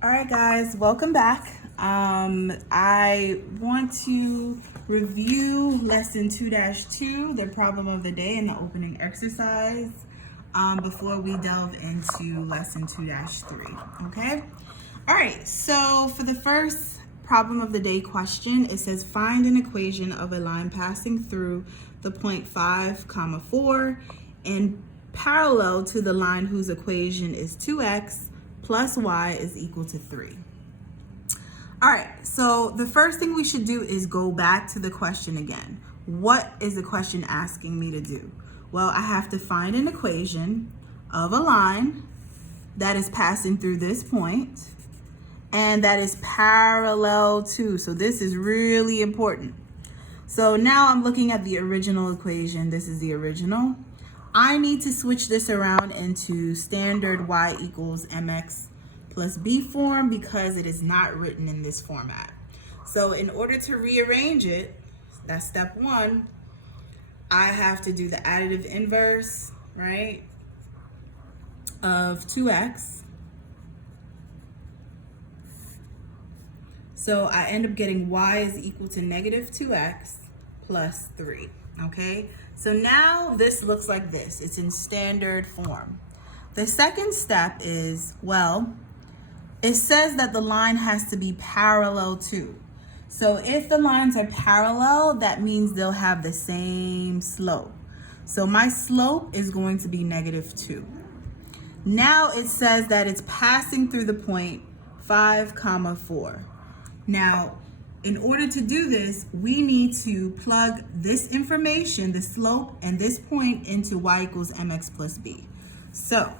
All right, guys, welcome back. I want to review lesson 2-2, the problem of the day, and the opening exercise before we delve into lesson 2-3. Okay? All right, so for the first problem of the day question, it says find an equation of a line passing through the point 5, comma 4 and parallel to the line whose equation is 2x plus y is equal to 3. All right, so the first thing we should do is go back to the question again. What is the question asking me to do? Well, I have to find an equation of a line that is passing through this point and that is parallel to. So this is really important. So now I'm looking at the original equation. This is the original. I need to switch this around into standard y equals mx plus b form because it is not written in this format. So in order to rearrange it, that's step one, I have to do the additive inverse, right, of 2x. So I end up getting y is equal to negative 2x plus 3, okay? So now this looks like this. It's in standard form. The second step is, well, it says that the line has to be parallel to. So if the lines are parallel, that means they'll have the same slope. So my slope is going to be negative 2. Now it says that it's passing through the point 5, comma 4. Now, in order to do this, we need to plug this information, the slope and this point, into y equals mx plus b. So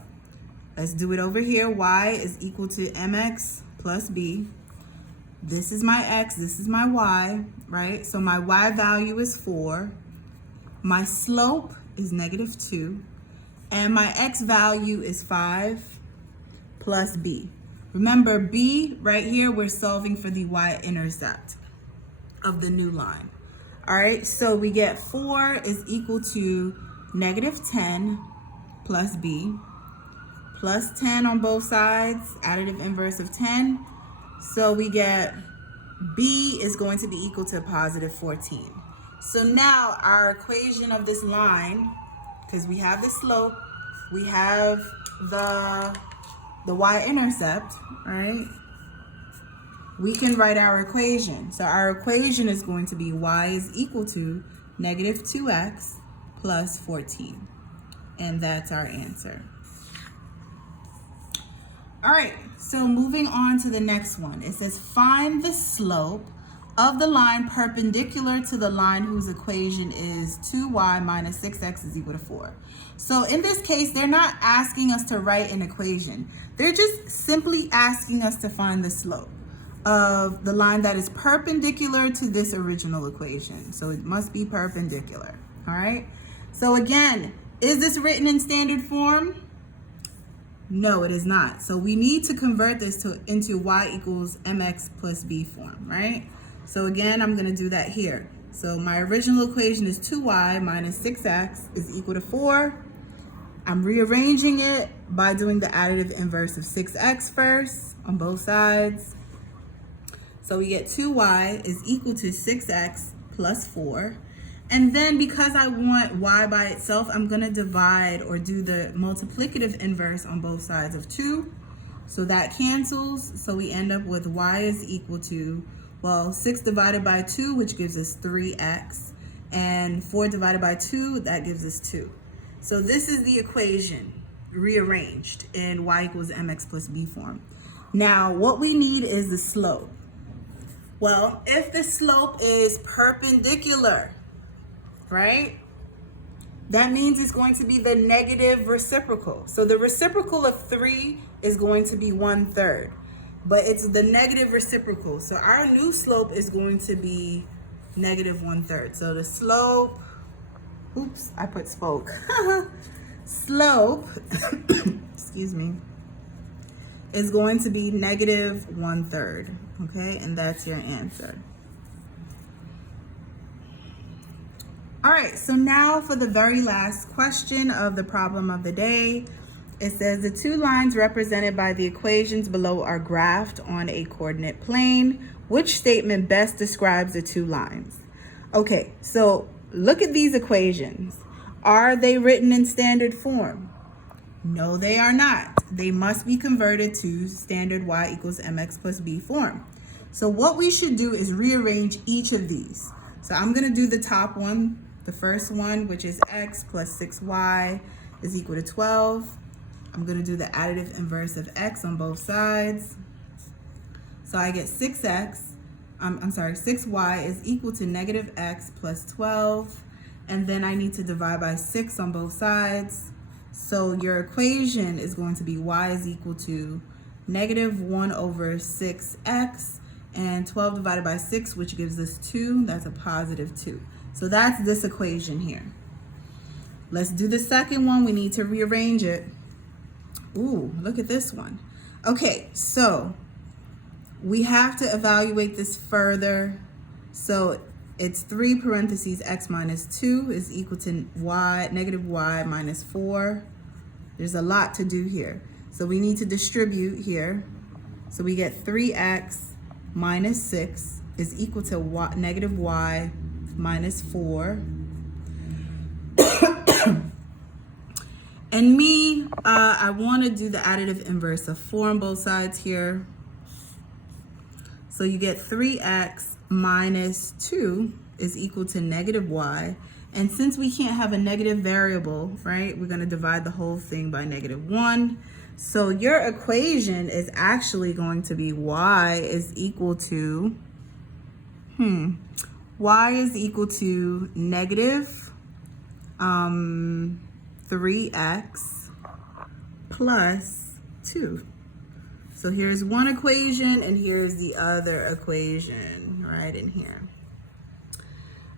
let's do it over here. Y is equal to mx plus b. This is my x, this is my y, right? So my y value is 4. My slope is negative 2. And my x value is 5 plus b. Remember, b right here, we're solving for the y-intercept of the new line. All right, so we get 4 is equal to negative 10 plus b, plus 10 on both sides, additive inverse of 10. So we get b is going to be equal to positive 14. So now our equation of this line, because we have the slope, we have the y-intercept, right? We can write our equation. So our equation is going to be y is equal to negative 2x plus 14. And that's our answer. All right, so moving on to the next one. It says find the slope of the line perpendicular to the line whose equation is 2y minus 6x is equal to 4. So in this case, they're not asking us to write an equation. They're just simply asking us to find the slope of the line that is perpendicular to this original equation. So it must be perpendicular, all right? So again, is this written in standard form? No, it is not. So we need to convert this into y equals mx plus b form, right? So again, I'm gonna do that here. So my original equation is 2y minus 6x is equal to 4. I'm rearranging it by doing the additive inverse of 6x first on both sides. So we get 2y is equal to 6x plus 4. And then because I want y by itself, I'm gonna divide or do the multiplicative inverse on both sides of 2. So that cancels. So we end up with y is equal to, well, 6 divided by 2, which gives us 3x. And 4 divided by 2, that gives us 2. So this is the equation rearranged in y equals mx plus b form. Now, what we need is the slope. Well, if the slope is perpendicular, right? That means it's going to be the negative reciprocal. So the reciprocal of 3 is going to be 1/3, but it's the negative reciprocal. So our new slope is going to be negative 1/3. So the slope, oops, I put spoke. Slope, excuse me, is going to be negative 1/3, okay? And that's your answer. All right, so now for the very last question of the problem of the day. It says the two lines represented by the equations below are graphed on a coordinate plane. Which statement best describes the two lines? Okay, so look at these equations. Are they written in standard form? No, they are not. They must be converted to standard y equals mx plus b form. So what we should do is rearrange each of these. So I'm going to do the top one, the first one, which is x plus 6y is equal to 12. I'm going to do the additive inverse of x on both sides. So I get 6y is equal to negative x plus 12. And then I need to divide by 6 on both sides. So your equation is going to be y is equal to negative 1 over 6x, and 12 divided by 6, which gives us 2. That's a positive 2. So that's this equation here. Let's do the second one. We need to rearrange it. Ooh, look at this one. Okay, so we have to evaluate this further. So it's 3 parentheses x minus 2 is equal to y, negative y minus 4. There's a lot to do here. So we need to distribute here. So we get 3x minus 6 is equal to y, negative y minus 4. And I want to do the additive inverse of 4 on both sides here. So you get 3x minus 2 is equal to negative y. And since we can't have a negative variable, right, we're going to divide the whole thing by negative 1. So your equation is actually going to be y is equal to, negative 3x plus 2. So here's one equation and here's the other equation right in here.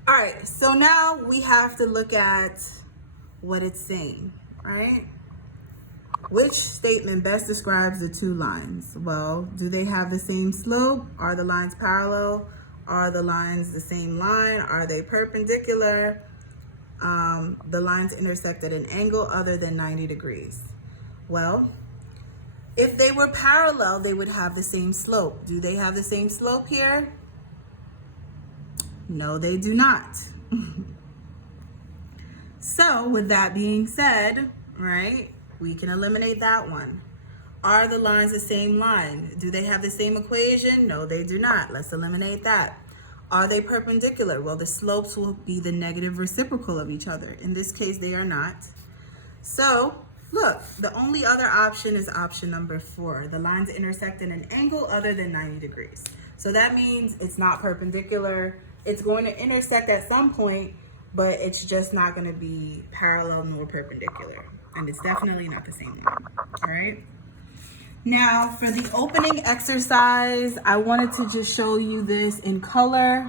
All right, so now we have to look at what it's saying, right? Which statement best describes the two lines? Well, do they have the same slope? Are the lines parallel? Are the lines the same line? Are they perpendicular? The lines intersect at an angle other than 90 degrees. Well, if they were parallel, they would have the same slope. Do they have the same slope here? No, they do not. So with that being said, right, we can eliminate that one. Are the lines the same line? Do they have the same equation? No, they do not. Let's eliminate that. Are they perpendicular? Well, the slopes will be the negative reciprocal of each other. In this case, they are not. So look, the only other option is option number 4. The lines intersect in an angle other than 90 degrees. So that means it's not perpendicular. It's going to intersect at some point, but it's just not going to be parallel nor perpendicular. And it's definitely not the same line. All right. Now for the opening exercise, I wanted to just show you this in color.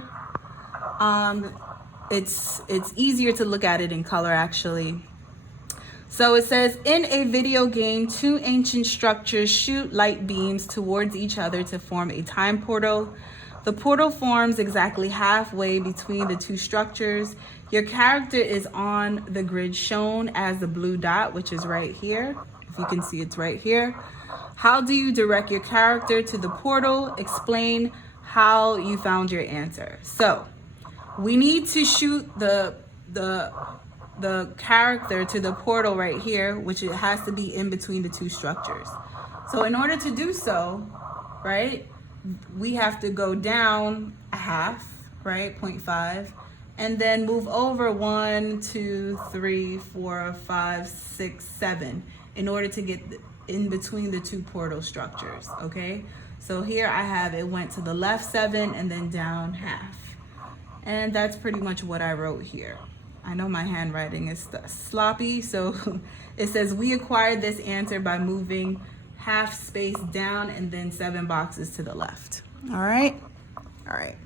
It's easier to look at it in color actually. So it says, in a video game, 2 ancient structures shoot light beams towards each other to form a time portal. The portal forms exactly halfway between the 2 structures. Your character is on the grid shown as the blue dot, which is right here. If you can see, it's right here. How do you direct your character to the portal? Explain how you found your answer. So we need to shoot the character to the portal right here, which it has to be in between the 2 structures. So in order to do so, right, we have to go down a half, right, 0.5, and then move over 1, 2, 3, 4, 5, 6, 7 in order to get in between the 2 portal structures, okay? So here I have it went to the left 7 and then down half. And that's pretty much what I wrote here. I know my handwriting is sloppy, so it says we acquired this answer by moving half space down and then 7 boxes to the left. All right? All right.